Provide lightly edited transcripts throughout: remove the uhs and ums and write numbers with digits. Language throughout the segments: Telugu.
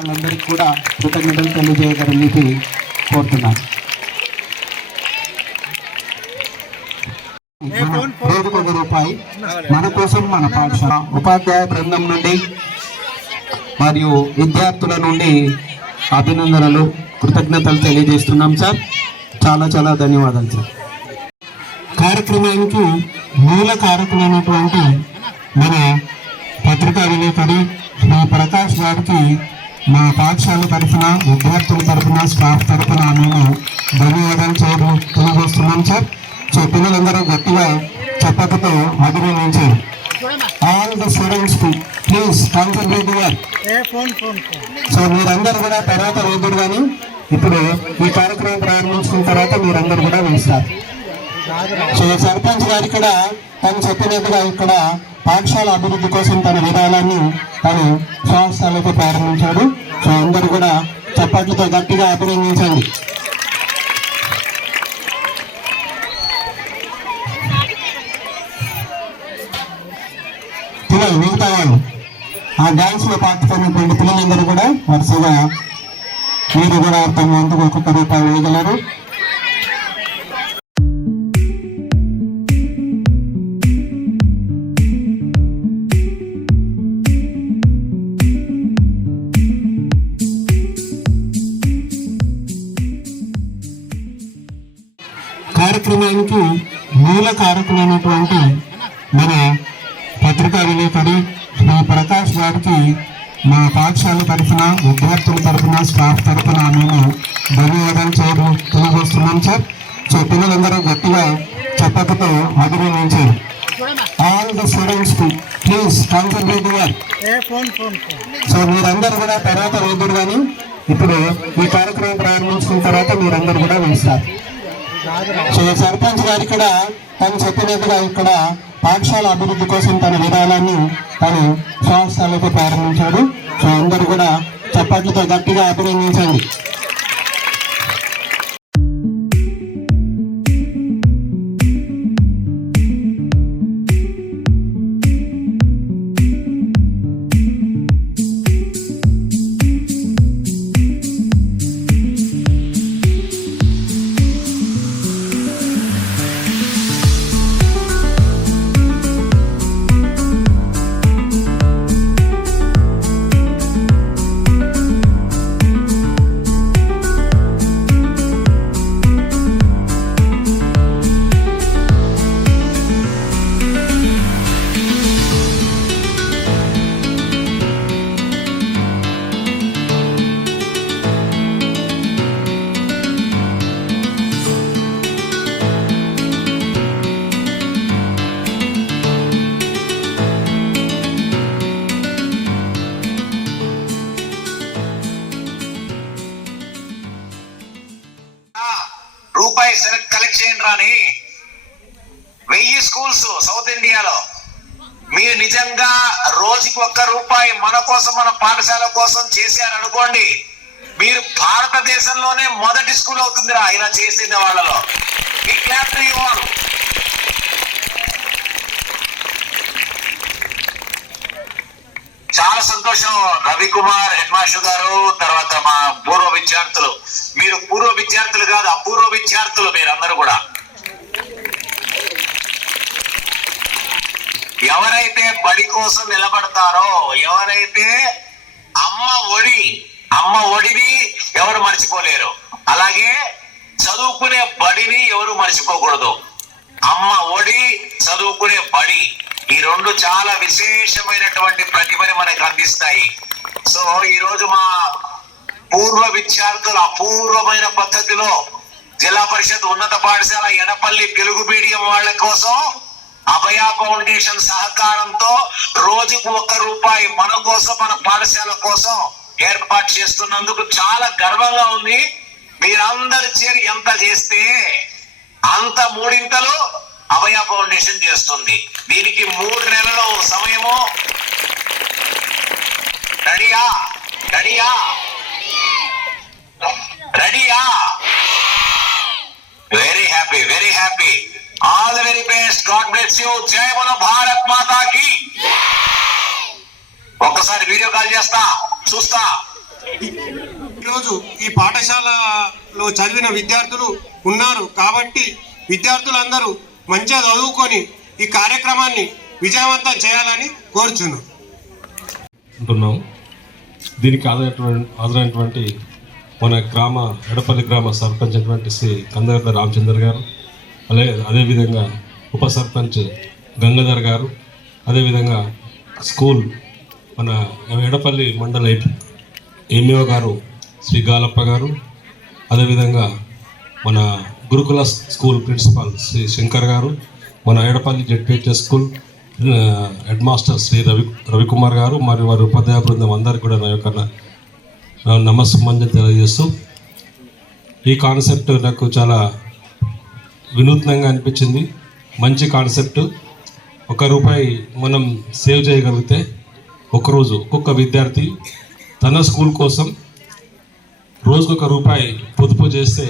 వాళ్ళందరికీ కూడా కృతజ్ఞతలు తెలియజేయగలిగి కోరుతున్నాను. రోజుకు ₹1 మన కోసం మన పాఠశాల ఉపాధ్యాయ బృందం నుండి మరియు విద్యార్థుల నుండి అభినందనలు, కృతజ్ఞతలు తెలియజేస్తున్నాం సార్. చాలా చాలా ధన్యవాదాలు సార్. కార్యక్రమానికి మూల కారకులైనటువంటి మన పత్రికా విలేకరి శ్రీ ప్రకాష్ గారికి మా పాఠశాల తరఫున, విద్యార్థుల తరఫున, స్టాఫ్ తరఫున మేము ధన్యవాదాలు తెలియజేస్తున్నాం సార్. సో పిల్లలందరూ గట్టిగా చెప్పకతో అభినందించారు. All the students please concentrate your. So మీరందరూ కూడా తర్వాత వేదురు కానీ ఇప్పుడు ఈ కార్యక్రమం ప్రారంభించిన తర్వాత మీరందరూ కూడా వేస్తారు. సో సర్పంచ్ గారు ఇక్కడ తను చెప్పినట్టుగా ఇక్కడ పాఠశాల అభివృద్ధి కోసం తన విధానాన్ని తను సంవత్సరాలతో ప్రారంభించాడు. సో అందరూ కూడా చప్పట్లతో గట్టిగా అభినందించండి. పిల్లలు మిగతా వాళ్ళు ఆ డ్యాన్స్ లో పాల్గొన్నటువంటి పిల్లలందరూ కూడా వరుసగా మీరు కూడా తమ వంతుకు ₹1 వేయగలరు. కార్యక్రమానికి మూల కారకులైనటువంటి మన పత్రికా విలేకరి శ్రీ ప్రకాష్ గారికి మా పాఠశాల తరఫున, విద్యార్థుల తరఫున, స్టాఫ్ తరఫున మేము ధన్యవాదాలు తెలియజేస్తున్నాం సార్. సో పిల్లలందరూ గట్టిగా చెప్పకతో అభినందించారు. All the students please concentrate your. So మీరందరూ కూడా తర్వాత వేదురు కానీ ఇప్పుడు ఈ కార్యక్రమం ప్రారంభించిన తర్వాత మీరందరూ కూడా వేస్తారు. సో సర్పంచ్ గారు ఇక్కడ తను చెప్పినట్టుగా ఇక్కడ పాఠశాల అభివృద్ధి కోసం తన విధానాన్ని తను సంవత్సరాలతో ప్రారంభించాడు. సో అందరూ కూడా చప్పట్లతో గట్టిగా అభినందించండి. కలెక్ట్ చేయండి రాని 1000 స్కూల్స్ సౌత్ ఇండియాలో మీరు నిజంగా రోజుకి ₹1 మన కోసం, మన పాఠశాల కోసం చేశారనుకోండి, మీరు భారతదేశంలోనే మొదటి స్కూల్ అవుతుందిరా ఇలా చేసిన వాళ్ళలో. ఈ క్లాప్ ఇవ్వాలి. చాలా సంతోషం రవికుమార్ హెడ్ మాస్టర్ గారు, తర్వాత మా పూర్వ విద్యార్థులు. మీరు పూర్వ విద్యార్థులు కాదు, అపూర్వ విద్యార్థులు మీరందరూ కూడా. ఎవరైతే బడి కోసం నిలబడతారో, ఎవరైతే అమ్మ ఒడిని ఎవరు మర్చిపోలేరు, అలాగే చదువుకునే బడిని ఎవరు మర్చిపోకూడదు. అమ్మ ఒడి, చదువుకునే బడి, ఈ రెండు చాలా విశేషమైనటువంటి ప్రతిభని మనకు అందిస్తాయి. సో ఈ రోజు మా పూర్వ విద్యార్థుల అపూర్వమైన పద్ధతిలో జిల్లా పరిషత్ ఉన్నత పాఠశాల ఎడపల్లి తెలుగు మీడియం వాళ్ళ కోసం అభయ ఫౌండేషన్ సహకారంతో రోజుకు ₹1 మన కోసం, మన పాఠశాల కోసం ఏర్పాటు చేస్తున్నందుకు చాలా గర్వంగా ఉంది. మీరందరూ చేరి ఎంత చేస్తే అంత మూడింతలు అభయ ఫౌండేషన్ చేస్తుంది. దీనికి 3 నెలల సమయము. రెడీయా? Very happy. All the very best. God bless you. జై బోలో భారత్ మాతా కి. ఒక్కసారి వీడియో కాల్ చేస్తా, చూస్తా. ఈరోజు ఈ పాఠశాలలో చదివిన విద్యార్థులు ఉన్నారు కాబట్టి విద్యార్థులందరూ మంచిగా చదువుకొని ఈ కార్యక్రమాన్ని విజయవంతం చేయాలని కోరుచున్నాం. దీనికి హాజరైనటువంటి మన ఎడపల్లి గ్రామ సర్పంచ్ అయినటువంటి శ్రీ కందగర్ల రామచంద్ర గారు, అదేవిధంగా ఉప సర్పంచ్ గంగాధర్ గారు, అదేవిధంగా స్కూల్ మన ఎడపల్లి మండల ఎంఈఓ గారు శ్రీ గాలప్ప గారు, అదేవిధంగా మన గురుకుల స్కూల్ ప్రిన్సిపాల్ శ్రీ శంకర్ గారు, మన Edapalli ZPHS school head master Shri Ravikumar గారు మరియు వారి ఉపాధ్యాయ బృందం అందరికీ కూడా నా యొక్క నమస్సుమంజలు తెలియజేస్తూ, ఈ కాన్సెప్ట్ నాకు చాలా వినూత్నంగా అనిపించింది. మంచి కాన్సెప్ట్. ₹1 మనం సేవ్ చేయగలిగితే ఒకరోజు ఒక్కొక్క విద్యార్థి తన స్కూల్ కోసం రోజుకు ₹1 పొదుపు చేస్తే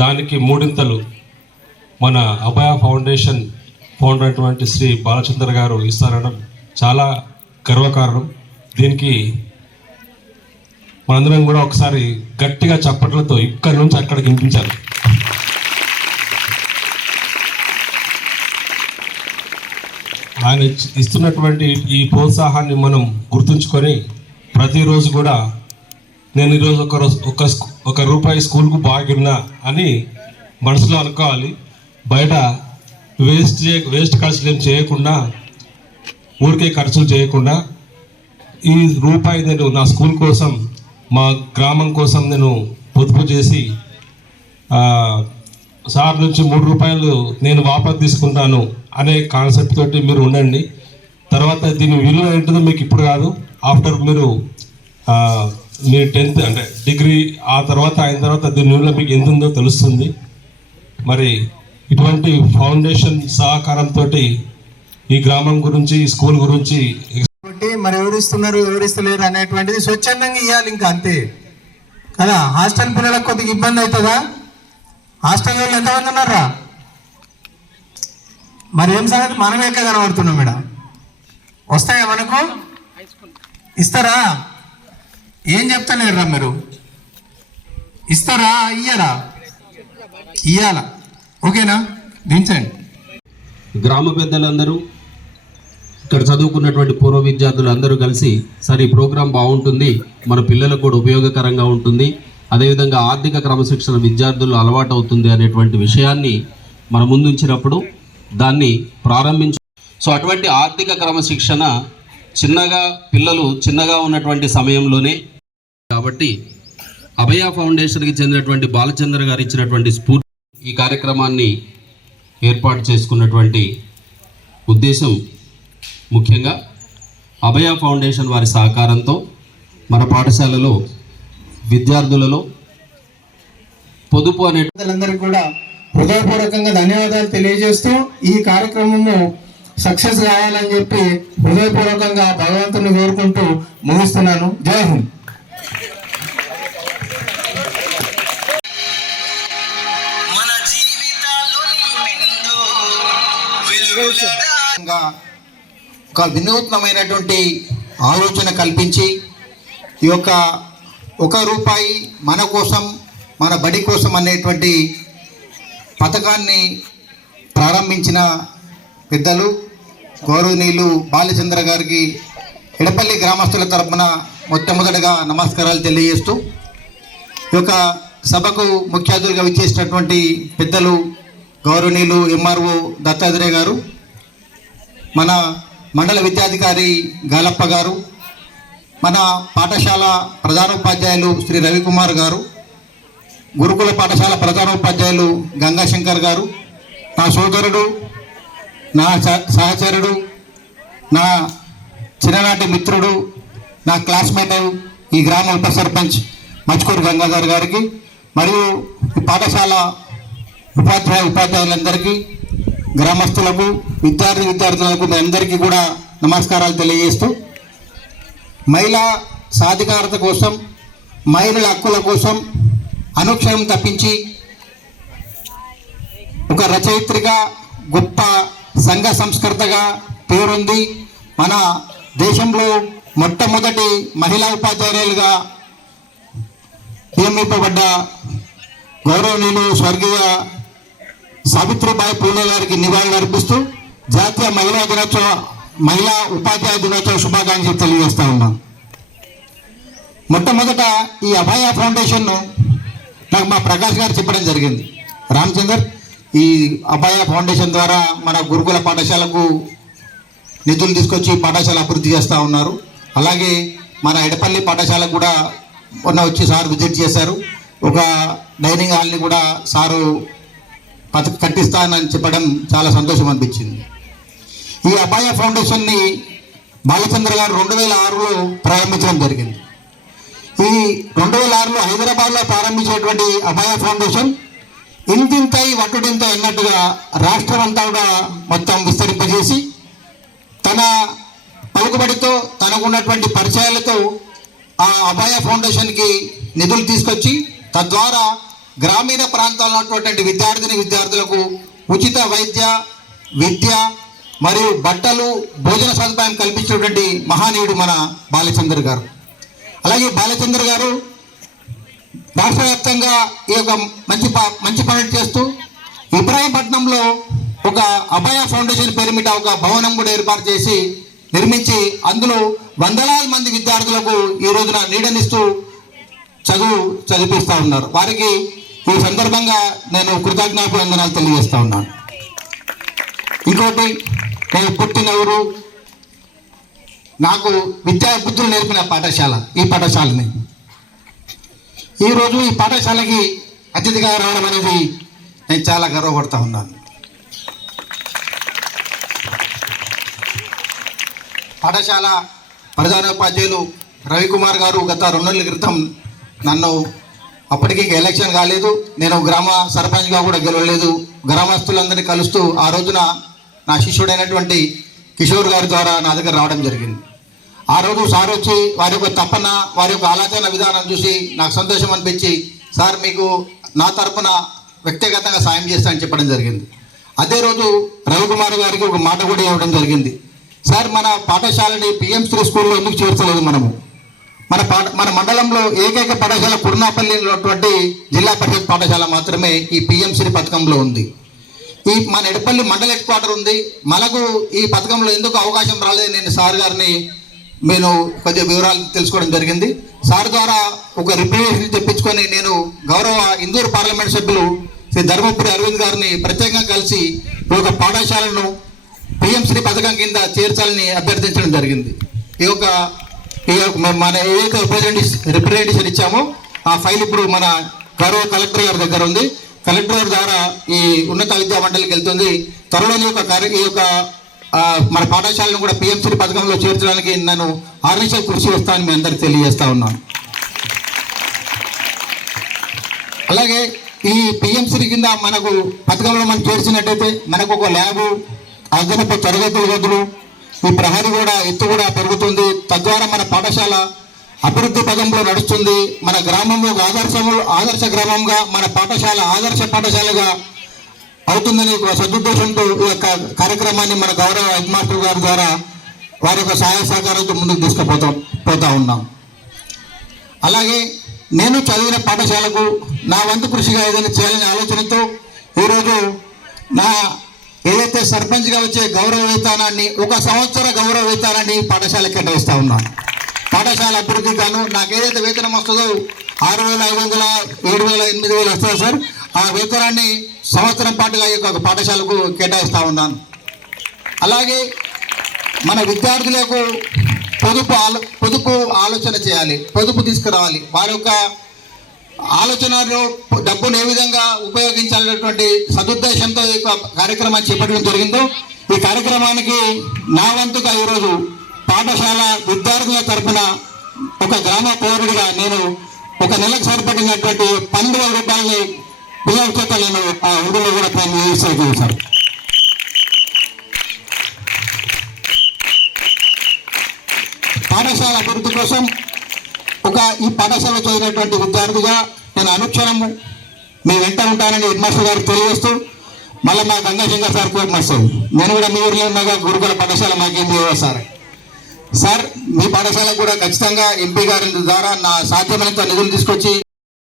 దానికి 3 మన అభయ ఫౌండేషన్ ఫౌండర్ అయినటువంటి శ్రీ బాలచంద్ర గారు ఇస్తారనడం చాలా గర్వకారణం. దీనికి మనందరం కూడా ఒకసారి గట్టిగా చప్పట్లతో ఇక్కడి నుంచి అక్కడికి వినిపించాలి. ఆయన ఇస్తున్నటువంటి ఈ ప్రోత్సాహాన్ని మనం గుర్తుంచుకొని ప్రతిరోజు కూడా నేను ఈరోజు ₹1 స్కూల్కు బాగున్నా అని మనసులో అనుకోవాలి. బయట వేస్ట్ ఖర్చులు ఏం చేయకుండా, ఊరికే ఖర్చులు చేయకుండా ఈ ₹1 నేను నా స్కూల్ కోసం, మా గ్రామం కోసం నేను పొదుపు చేసి సార్ నుంచి ₹3 నేను వాపసు తీసుకుంటాను అనే కాన్సెప్ట్ తోటి మీరు ఉండండి. తర్వాత దీని విలువ ఏంటో మీకు ఇప్పుడు కాదు, ఆఫ్టర్ మీరు 10th అంటే డిగ్రీ ఆ తర్వాత అయిన తర్వాత దీని విలువ మీకు ఎంత ఉందో తెలుస్తుంది. మరి ఇటువంటి ఫౌండేషన్ సహకారంతో ఈ గ్రామం గురించి, ఈ స్కూల్ గురించి మరి ఎవరిస్తున్నారు ఎవరిస్తలేరు అనేటువంటిది స్వచ్ఛందంగా ఇవ్వాలి, ఇంకా అంతే కదా. హాస్టల్ పిల్లలకు కొద్దిగా ఇబ్బంది అవుతుందా? హాస్టల్ వాళ్ళు ఎంతమంది ఉన్నారా? మరి ఏం సంగతి, మనం ఎక్కడ కనబడుతున్నాం మేడం? వస్తాయా మనకు? ఇస్తారా? ఏం చెప్తలేరా మీరు? ఇస్తారా ఇయ్యరా? ఇయ్యాల. ఓకేనా? దించండి. గ్రామ పెద్దలందరూ, ఇక్కడ చదువుకున్నటువంటి పూర్వ విద్యార్థులు అందరూ కలిసి సరే ఈ ప్రోగ్రాం బాగుంటుంది, మన పిల్లలకు కూడా ఉపయోగకరంగా ఉంటుంది, అదేవిధంగా ఆర్థిక క్రమశిక్షణ విద్యార్థులు అలవాటు అవుతుంది అనేటువంటి విషయాన్ని మన ముందుంచినప్పుడు దాన్ని ప్రారంభించు. సో అటువంటి ఆర్థిక క్రమశిక్షణ పిల్లలు చిన్నగా ఉన్నటువంటి సమయంలోనే కాబట్టి అభయ ఫౌండేషన్కి చెందినటువంటి బాలచంద్ర గారు ఇచ్చినటువంటి స్ఫూర్తి ఈ కార్యక్రమాన్ని ఏర్పాటు చేసుకున్నటువంటి ఉద్దేశం ముఖ్యంగా అభయ ఫౌండేషన్ వారి సహకారంతో మన పాఠశాలలో విద్యార్థులలో పొదుపు అనే అందరికీ కూడా హృదయపూర్వకంగా ధన్యవాదాలు తెలియజేస్తూ ఈ కార్యక్రమము సక్సెస్ కావాలని చెప్పి హృదయపూర్వకంగా భగవంతుని కోరుకుంటూ ముగిస్తున్నాను. జై హింద్. ఒక వినూత్నమైనటువంటి ఆలోచన కల్పించి ఈ యొక్క ₹1 మన కోసం, మన బడి కోసం అనేటువంటి పథకాన్ని ప్రారంభించిన పెద్దలు గౌరవనీయులు బాలచంద్ర గారికి ఎడపల్లి గ్రామస్తుల తరపున మొట్టమొదటిగా నమస్కారాలు తెలియజేస్తూ, ఈ యొక్క సభకు ముఖ్య అతిథులుగా విచ్చేసినటువంటి పెద్దలు గౌరవనీయులు ఎంఆర్ఓ దత్తాత్రేయ గారు, మన మండల విద్యాధికారి గాలప్ప గారు, మన పాఠశాల ప్రధానోపాధ్యాయులు శ్రీ రవికుమార్ గారు, గురుకుల పాఠశాల ప్రధానోపాధ్యాయులు గంగాశంకర్ గారు, నా సోదరుడు, నా సహచరుడు, నా చిన్ననాటి మిత్రుడు, నా క్లాస్మేట్, ఈ గ్రామ ఉప సర్పంచ్ మచ్కూరు గంగాధర్ గారికి, మరియు పాఠశాల ఉపాధ్యాయులందరికీ, గ్రామస్తులకు, విద్యార్థులకు మీ అందరికీ కూడా నమస్కారాలు తెలియజేస్తూ, మహిళా సాధికారత కోసం, మహిళల హక్కుల కోసం అనుక్షణం తప్పించి ఒక రచయిత్రిగా, గొప్ప సంఘ సంస్కర్తగా పేరుంది. మన దేశంలో మొట్టమొదటి మహిళా ఉపాధ్యాయులుగా నియమింపబడ్డ గౌరవనీయులు స్వర్గీయ సావిత్రిబాయి పూలే గారికి నివాళులు అర్పిస్తూ జాతీయ మహిళా ఉపాధ్యాయ దినోత్సవ శుభాకాంక్షలు తెలియజేస్తా ఉన్నాం. మొట్టమొదట ఈ అభయ ఫౌండేషన్ను నాకు మా ప్రకాష్ గారు చెప్పడం జరిగింది. రామచందర్, ఈ అభయ ఫౌండేషన్ ద్వారా మన గురుకుల పాఠశాలకు నిధులు తీసుకొచ్చి పాఠశాల అభివృద్ధి చేస్తూ ఉన్నారు. అలాగే మన ఎడపల్లి పాఠశాలకు కూడా మొన్న వచ్చి సార్ విజిట్ చేశారు. ఒక డైనింగ్ హాల్ని కూడా సారు కట్టిస్తానని చెప్పడం చాలా సంతోషం అనిపించింది. ఈ అభయ ఫౌండేషన్ని బాలచంద్ర గారు 2006లో ప్రారంభించడం జరిగింది. ఈ 2006లో హైదరాబాద్లో ప్రారంభించినటువంటి అభయ ఫౌండేషన్ ఇంతింతై వట్టుడింత అన్నట్టుగా రాష్ట్రం అంతా కూడా మొత్తం విస్తరింపజేసి తన పలుకుబడితో తనకున్నటువంటి పరిచయాలతో ఆ అభయ ఫౌండేషన్కి నిధులు తీసుకొచ్చి తద్వారా గ్రామీణ ప్రాంతాల్లో ఉన్నటువంటి విద్యార్థులకు ఉచిత వైద్య, విద్య మరియు బట్టలు, భోజన సదుపాయం కల్పించినటువంటి మహానీయుడు మన బాలచంద్ర గారు. అలాగే బాలచంద్ర గారు రాష్ట్ర వ్యాప్తంగా ఈ యొక్క మంచి పనులు చేస్తూ ఇబ్రాహీంపట్నంలో ఒక అభయ ఫౌండేషన్ పేరుమిట ఒక భవనం కూడా ఏర్పాటు చేసి నిర్మించి అందులో వందలాది మంది విద్యార్థులకు ఈ రోజున నీడనిస్తూ చదివిస్తూ ఉన్నారు. వారికి ఈ సందర్భంగా నేను కృతజ్ఞాభివందనాలు తెలియజేస్తా ఉన్నాను. ఇంకోటి, నేను పుట్టిన ఊరు, నాకు విద్యా బుద్ధులు నేర్పిన పాఠశాల ఈ పాఠశాలని. ఈరోజు ఈ పాఠశాలకి అతిథిగా రావడం అనేది నేను చాలా గర్వపడుతూ ఉన్నాను. పాఠశాల ప్రధానోపాధ్యాయులు రవికుమార్ గారు గత 2 నెలల క్రితం నన్ను, అప్పటికి ఎలక్షన్ కాలేదు, నేను గ్రామ సర్పంచ్గా కూడా గెలవలేదు, గ్రామస్తులందరినీ కలుస్తూ ఆ రోజున నా శిష్యుడైనటువంటి కిషోర్ గారి ద్వారా నా దగ్గర రావడం జరిగింది. ఆ రోజు సార్ వచ్చి వారి యొక్క తపన, వారి యొక్క ఆలోచన విధానం చూసి నాకు సంతోషం అనిపించి, సార్ మీకు నా తరపున వ్యక్తిగతంగా సాయం చేస్తానని చెప్పడం జరిగింది. అదే రోజు రవికుమార్ గారికి ఒక మాట కూడా ఇవ్వడం జరిగింది. సార్, మన పాఠశాలని పిఎం3 స్కూల్లో ఎందుకు చేర్చలేదు? మన మండలంలో ఏకైక పాఠశాల కుర్నాపల్లిలో ఉన్నటువంటి జిల్లా పరిషత్ పాఠశాల మాత్రమే ఈ పిఎం3 పథకంలో ఉంది. ఈ మన ఎడపల్లి మండల హెడ్ క్వార్టర్ ఉంది. మనకు ఈ పథకంలో ఎందుకు అవకాశం రాలేదు? నేను సార్ గారిని కొద్దిగా వివరాలు తెలుసుకోవడం జరిగింది. సార్ ద్వారా ఒక రిప్రజెంటేషన్ తెప్పించుకొని నేను గౌరవ ఇందూరు పార్లమెంట్ సభ్యులు శ్రీ ధర్మపురి అరవింద్ గారిని ప్రత్యేకంగా కలిసి ఒక పాఠశాలను పిఎం3 పథకం కింద చేర్చాలని అభ్యర్థించడం జరిగింది. మన ఏదైతే రిప్రజెంటేషన్ ఇచ్చామో ఆ ఫైల్ ఇప్పుడు మన గౌరవ కలెక్టర్ గారి దగ్గర ఉంది. కలెక్టర్ గారి ద్వారా ఈ ఉన్నత విద్యా మండలికి వెళ్తుంది. త్వరలోని ఈ యొక్క మన పాఠశాలను కూడా పిఎం3 పథకంలో చేర్చడానికి నేను ఆర్నిషల్ కృషి చేస్తానని మీ అందరికీ తెలియజేస్తా ఉన్నాను. అలాగే ఈ పిఎం3 కింద మనకు పథకంలో మనం చేర్చినట్టయితే మనకు ఒక ల్యాబు, అదనపు తరగతుల గదులు, ఈ ప్రహరీ కూడా ఎత్తు కూడా పెరుగుతుంది. తద్వారా మన పాఠశాల అభివృద్ధి పదంలో నడుస్తుంది. మన గ్రామంలో ఆదర్శ గ్రామంగా, మన పాఠశాల ఆదర్శ పాఠశాలగా అవుతుందని ఒక సదుద్దేశంతో ఈ యొక్క కార్యక్రమాన్ని మన గౌరవ హెడ్ మాస్టర్ గారి ద్వారా వారి యొక్క సహాయ సహకారంతో ముందుకు తీసుకుపోతా ఉన్నాం. అలాగే నేను చదివిన పాఠశాలకు నా వంతు కృషిగా ఏదైనా చేయాలనే ఆలోచనతో ఈరోజు నా ఏదైతే సర్పంచ్గా వచ్చే గౌరవ వేతనాన్ని, 1 సంవత్సర గౌరవ వేతనాన్ని పాఠశాలకు కేటాయిస్తూ ఉన్నాను. పాఠశాల అభివృద్ధికి గాను నాకు ఏదైతే వేతనం వస్తుందో 6,500, 7,000, 8,000 వస్తుంది సార్. ఆ వేతనాన్ని సంవత్సరం పాటుగా ఈ యొక్క పాఠశాలకు కేటాయిస్తూ ఉన్నాను. అలాగే మన విద్యార్థులకు పొదుపు ఆలోచన చేయాలి, పొదుపు తీసుకురావాలి. వారి యొక్క ఆలోచనలో డబ్బును ఏ విధంగా ఉపయోగించాలనేటువంటి సదుద్దేశంతో ఈ కార్యక్రమాన్ని చేపట్టడం జరిగిందో, ఈ కార్యక్రమానికి నా వంతుగా ఈరోజు పాఠశాల విద్యార్థుల తరఫున ఒక గ్రామ పౌరుడిగా నేను 1 నెలకు సరిపడినటువంటి 12,000 రూపాయలని పిల్లల చేత నేను ఆ ఊరిలో కూడా చేశాను. పాఠశాల అభివృద్ధి కోసం ఈ పాఠశాలలో చదివినటువంటి విద్యార్థిగా నేను అనుక్షణము మీ వెంట ఉంటానని హెడ్ మాస్టర్ గారికి తెలియజేస్తూ, మళ్ళీ మా గంగాశంకర్ సార్ కోర్టు మాస్టర్, నేను కూడా మీ ఊరిలో ఉన్నాగా గురుకుల పాఠశాల మాకేం చేయవు సార్. మీ పాఠశాలకు కూడా ఖచ్చితంగా ఎంపీ గారి ద్వారా నా సాధ్యమైనంత నిధులు తీసుకొచ్చి